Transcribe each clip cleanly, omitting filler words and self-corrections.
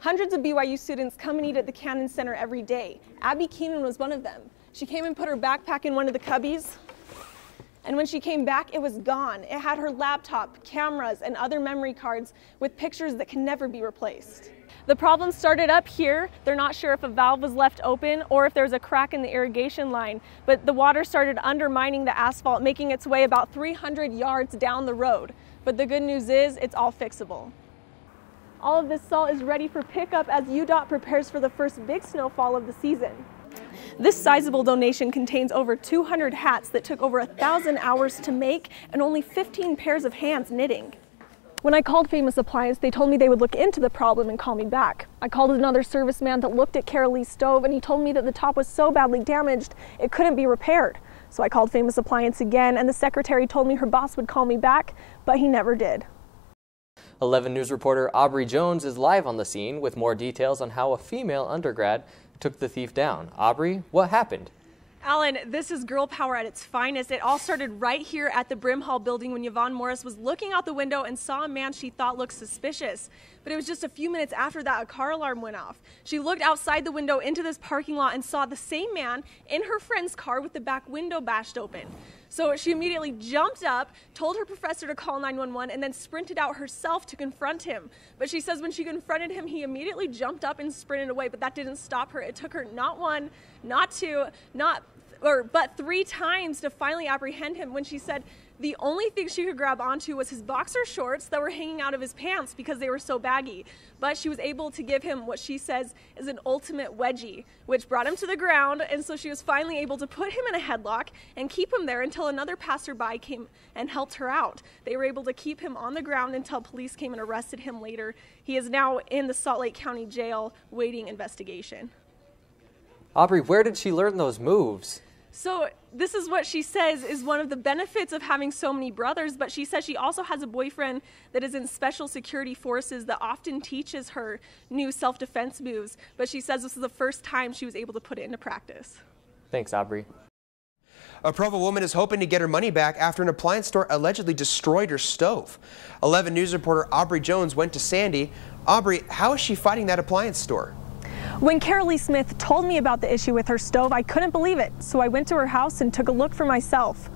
Hundreds of BYU students come and eat at the Cannon Center every day. Abby Keenan was one of them. She came and put her backpack in one of the cubbies, and when she came back, it was gone. It had her laptop, cameras, and other memory cards with pictures that can never be replaced. The problem started up here. They're not sure if a valve was left open or if there's a crack in the irrigation line, but the water started undermining the asphalt, making its way about 300 yards down the road. But the good news is it's all fixable. All of this salt is ready for pickup as UDOT prepares for the first big snowfall of the season. This sizable donation contains over 200 hats that took over 1,000 hours to make and only 15 pairs of hands knitting. When I called Famous Appliance, they told me they would look into the problem and call me back. I called another serviceman that looked at Carolee's stove, and he told me that the top was so badly damaged it couldn't be repaired. So I called Famous Appliance again, and the secretary told me her boss would call me back, but he never did. 11 News reporter Aubree Jones is live on the scene with more details on how a female undergrad took the thief down. Aubree, what happened? Alan, this is girl power at its finest. It all started right here at the Brimhall building when Yvonne Morris was looking out the window and saw a man she thought looked suspicious. But it was just a few minutes after that a car alarm went off. She looked outside the window into this parking lot and saw the same man in her friend's car with the back window bashed open. So she immediately jumped up, told her professor to call 911, and then sprinted out herself to confront him. But she says when she confronted him, he immediately jumped up and sprinted away, but that didn't stop her. It took her not one, not two, but 3 times to finally apprehend him, when she said the only thing she could grab onto was his boxer shorts that were hanging out of his pants because they were so baggy. But she was able to give him what she says is an ultimate wedgie, which brought him to the ground, and so she was finally able to put him in a headlock and keep him there until another passerby came and helped her out. They were able to keep him on the ground until police came and arrested him later. He is now in the Salt Lake County Jail waiting investigation. Aubree, where did she learn those moves? So this is what she says is one of the benefits of having so many brothers, but she says she also has a boyfriend that is in special security forces that often teaches her new self-defense moves, but she says this is the first time she was able to put it into practice. Thanks, Aubree. A Provo woman is hoping to get her money back after an appliance store allegedly destroyed her stove. 11 News reporter Aubree Jones went to Sandy. Aubree, how is she fighting that appliance store? When Carolee Smith told me about the issue with her stove, I couldn't believe it, so I went to her house and took a look for myself.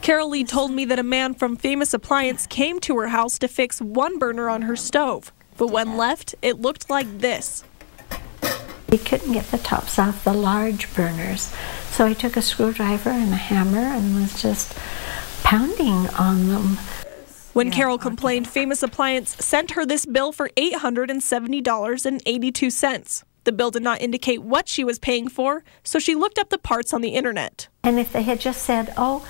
Carolee told me that a man from Famous Appliance came to her house to fix one burner on her stove, but when left, it looked like this. We couldn't get the tops off the large burners, so I took a screwdriver and a hammer and was just pounding on them. When Carol complained, Famous Appliance sent her this bill for $870.82. The bill did not indicate what she was paying for, so she looked up the parts on the internet. And if they had just said, oh,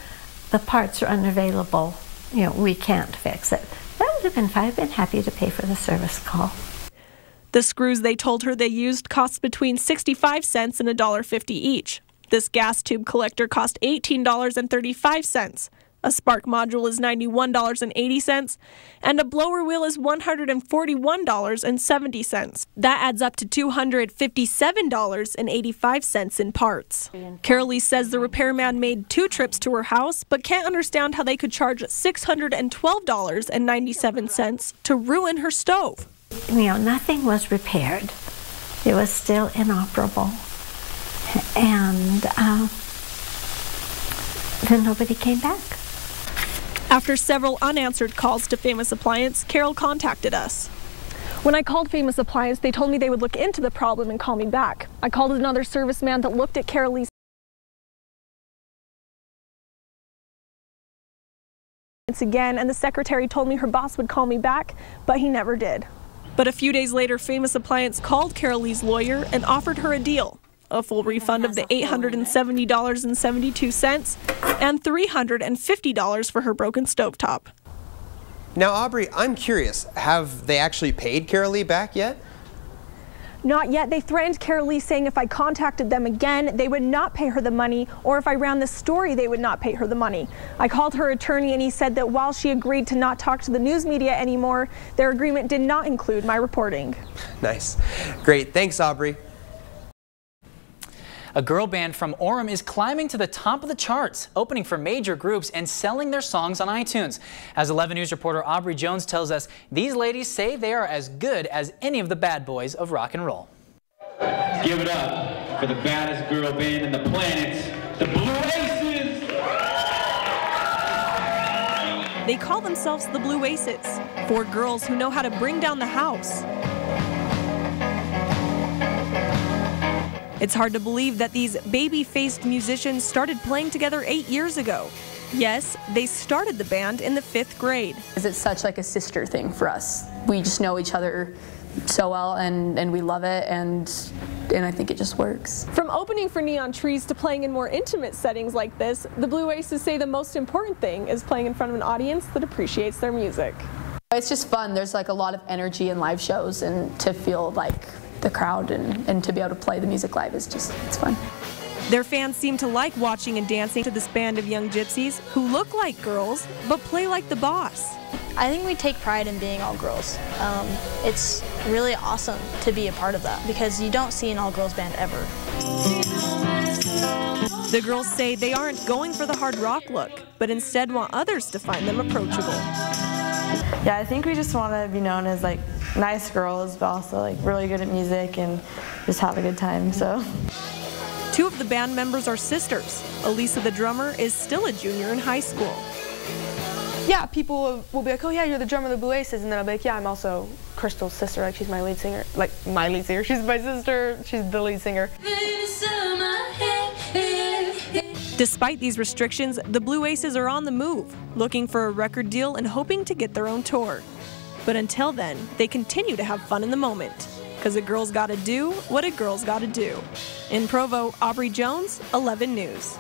the parts are unavailable, we can't fix it, that would have been fine. I've been happy to pay for the service call. The screws they told her they used cost between 65 cents and $1.50 each. This gas tube collector cost $18.35. A spark module is $91.80, and a blower wheel is $141.70. That adds up to $257.85 in parts. Carolee says the repairman made 2 trips to her house, but can't understand how they could charge $612.97 to ruin her stove. Nothing was repaired. It was still inoperable. And then nobody came back. After several unanswered calls to Famous Appliance, Carol contacted us. When I called Famous Appliance, they told me they would look into the problem and call me back. I called another serviceman that looked at Carolee's again, and the secretary told me her boss would call me back, but he never did. But a few days later, Famous Appliance called Carolee's lawyer and offered her a deal. A full refund of the $870.72 and $350 for her broken stovetop. Now, Aubree, I'm curious, have they actually paid Carolee back yet? Not yet. They threatened Carolee, saying if I contacted them again, they would not pay her the money, or if I ran the story, they would not pay her the money. I called her attorney, and he said that while she agreed to not talk to the news media anymore, their agreement did not include my reporting. Nice. Great. Thanks, Aubree. A girl band from OREM is climbing to the top of the charts, opening for major groups and selling their songs on iTunes. As 11 News reporter Aubree Jones tells us, these ladies say they are as good as any of the bad boys of rock and roll. Give it up for the baddest girl band in the planet, the Blue Aces! They call themselves the Blue Aces, 4 girls who know how to bring down the house. It's hard to believe that these baby-faced musicians started playing together 8 years ago. Yes, they started the band in the 5th grade. It's such like a sister thing for us. We just know each other so well, and we love it, and I think it just works. From opening for Neon Trees to playing in more intimate settings like this, the Blue Aces say the most important thing is playing in front of an audience that appreciates their music. It's just fun. There's like a lot of energy in live shows, and to feel like the crowd and to be able to play the music live is just, it's fun. Their fans seem to like watching and dancing to this band of young gypsies who look like girls but play like the boss. I think we take pride in being all girls. It's really awesome to be a part of that because you don't see an all-girls band ever. The girls say they aren't going for the hard rock look, but instead want others to find them approachable. Yeah, I think we just want to be known as like nice girls, but also like really good at music and just have a good time. So. 2 of the band members are sisters. Elisa, the drummer, is still a junior in high school. Yeah, people will be like, oh yeah, you're the drummer of the Blue Aces, and then I'll be like, yeah, I'm also Crystal's sister, like she's my lead singer. Like, my lead singer, she's my sister, she's the lead singer. Despite these restrictions, the Blue Aces are on the move, looking for a record deal and hoping to get their own tour. But until then, they continue to have fun in the moment, because a girl's gotta do what a girl's gotta do. In Provo, Aubree Jones, 11 News.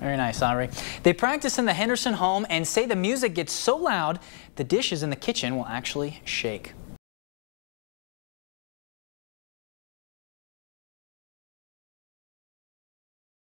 Very nice, Aubree. They practice in the Henderson home and say the music gets so loud, the dishes in the kitchen will actually shake.